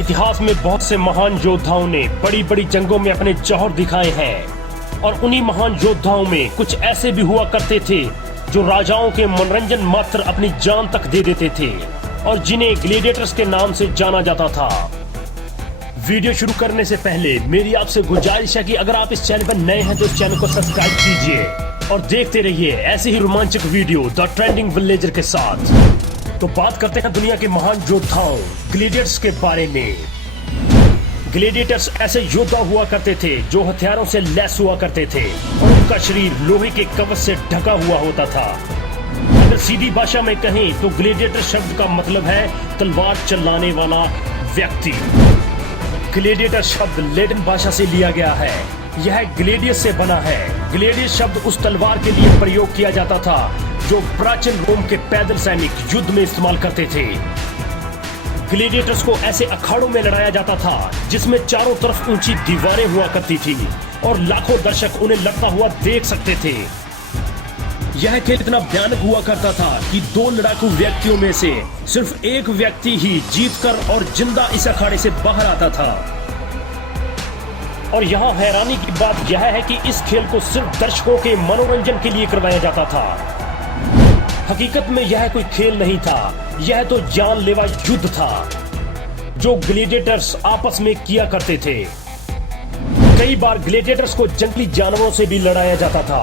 इतिहास में बहुत से महान योद्धाओं ने बड़ी बड़ी जंगों में अपने जौहर दिखाए हैं और उन्हीं महान योद्धाओं में कुछ ऐसे भी हुआ करते थे जो राजाओं के मनोरंजन मात्र अपनी जान तक दे देते थे और जिन्हें ग्लैडिएटर्स के नाम से जाना जाता था। वीडियो शुरू करने से पहले मेरी आपसे गुजारिश है कि अगर आप इस चैनल पर नए हैं तो इस चैनल को सब्सक्राइब कीजिए और देखते रहिए ऐसे ही रोमांचक वीडियो द ट्रेंडिंग विलेजर के साथ। तो बात करते हैं दुनिया के महान योद्धाओं ग्लैडिएटर्स के बारे में। ग्लैडिएटर्स ऐसे योद्धा हुआ करते थे जो हथियारों से लैस हुआ करते थे और उनका शरीर लोहे के कवच से ढका हुआ होता था। अगर सीधी भाषा में कहें तो ग्लैडिएटर शब्द का मतलब है तलवार चलाने वाला व्यक्ति। ग्लैडिएटर शब्द लैटिन भाषा से लिया गया है। यह ग्लैडियस से बना है। ग्लैडियस शब्द उस तलवार के लिए प्रयोग किया जाता था जो प्राचीन रोम के पैदल सैनिक युद्ध में इस्तेमाल करते थे। ग्लैडिएटर्स को ऐसे अखाड़ों में लड़ाया जाता था जिसमें चारों तरफ ऊंची दीवारें हुआ करती थी और लाखों दर्शक उन्हें लड़ता हुआ देख सकते थे। यह खेल इतना भयानक हुआ करता था कि दो लड़ाकू व्यक्तियों में से सिर्फ एक व्यक्ति ही जीतकर और जिंदा इस अखाड़े से बाहर आता था। और यहाँ हैरानी की बात यह है कि इस खेल को सिर्फ दर्शकों के मनोरंजन के लिए करवाया जाता था। हकीकत में यह कोई खेल नहीं था, यह तो जानलेवा युद्ध था जो ग्लैडिएटर्स आपस में किया करते थे। कई बार ग्लैडिएटर्स को जंगली जानवरों से भी लड़ाया जाता था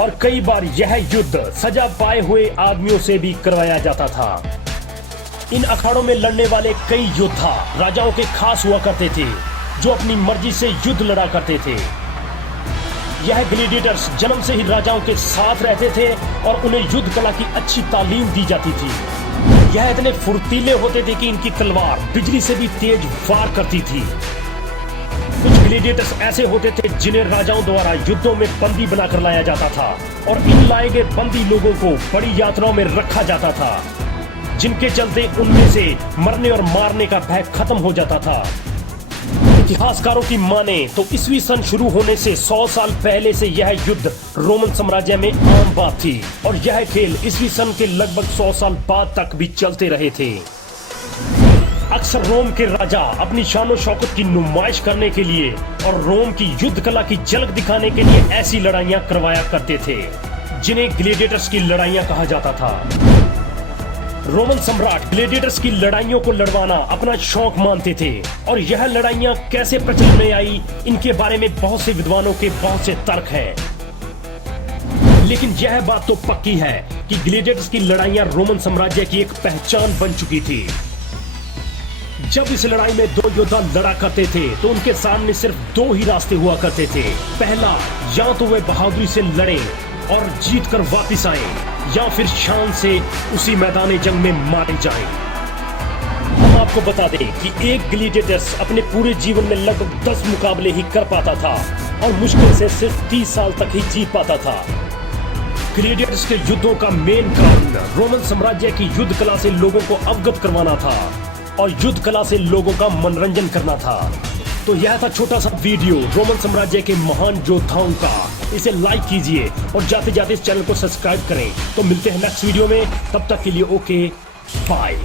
और कई बार यह युद्ध सजा पाए हुए आदमियों से भी करवाया जाता था। इन अखाड़ों में लड़ने वाले कई योद्धा राजाओं के खास हुआ करते थे जो अपनी मर्जी से युद्ध लड़ा करते थे। यह ग्लैडिएटर्स जन्म से ही राजाओं के साथ रहते थे और उन्हें युद्ध कला की अच्छी तालीम दी जाती थी। यह इतने फुर्तीले होते थे कि इनकी तलवार बिजली से भी तेज वार करती थी। कुछ ग्लैडिएटर्स ऐसे होते थे जिन्हें राजाओं द्वारा युद्धों में बंदी बनाकर लाया जाता था और इन लाए गए बंदी लोगों को बड़ी यात्राओं में रखा जाता था जिनके चलते उनमें से मरने और मारने का भय खत्म हो जाता था। इतिहासकारों की माने तो ईस्वी सन शुरू होने से 100 साल पहले से यह युद्ध रोमन साम्राज्य में आम बात थी और यह खेल ईस्वी सन के लगभग 100 साल बाद तक भी चलते रहे थे। अक्सर रोम के राजा अपनी शान और शौकत की नुमाइश करने के लिए और रोम की युद्ध कला की झलक दिखाने के लिए ऐसी लड़ाइयां करवाया करते थे जिन्हें ग्लैडिएटर्स की लड़ाइयां कहा जाता था। रोमन सम्राट ग्लैडिएटर्स की लड़ाइयों को लड़वाना अपना शौक मानते थे और यह लड़ाइयां कैसे प्रचलन में आई इनके बारे में बहुत से विद्वानों के बहुत से तर्क हैं। लेकिन यह बात तो पक्की है कि ग्लैडिएटर्स की लड़ाइयां रोमन साम्राज्य की एक पहचान बन चुकी थी। जब इस लड़ाई में दो योद्धा लड़ा करते थे तो उनके सामने सिर्फ दो ही रास्ते हुआ करते थे। पहला, या तो वे बहादुरी से लड़े और जीत कर वापिस आए या फिर शान से उसी मैदान जंग में मारे जाएं। हम आपको बता दें कि एक ग्लैडिएटर्स अपने पूरे जीवन में लगभग 10 मुकाबले ही कर पाता था और मुश्किल से सिर्फ 30 साल तक ही जीत पाता था। ग्लैडिएटर्स के युद्धों का मेन कारण रोमन साम्राज्य की युद्ध कला से लोगों को अवगत करवाना था और युद्ध कला से लोगों का मनोरंजन करना था। तो यह था छोटा सा वीडियो रोमन साम्राज्य के महान योद्धाओं का। इसे लाइक कीजिए और जाते जाते इस चैनल को सब्सक्राइब करें। तो मिलते हैं नेक्स्ट वीडियो में, तब तक के लिए ओके बाय।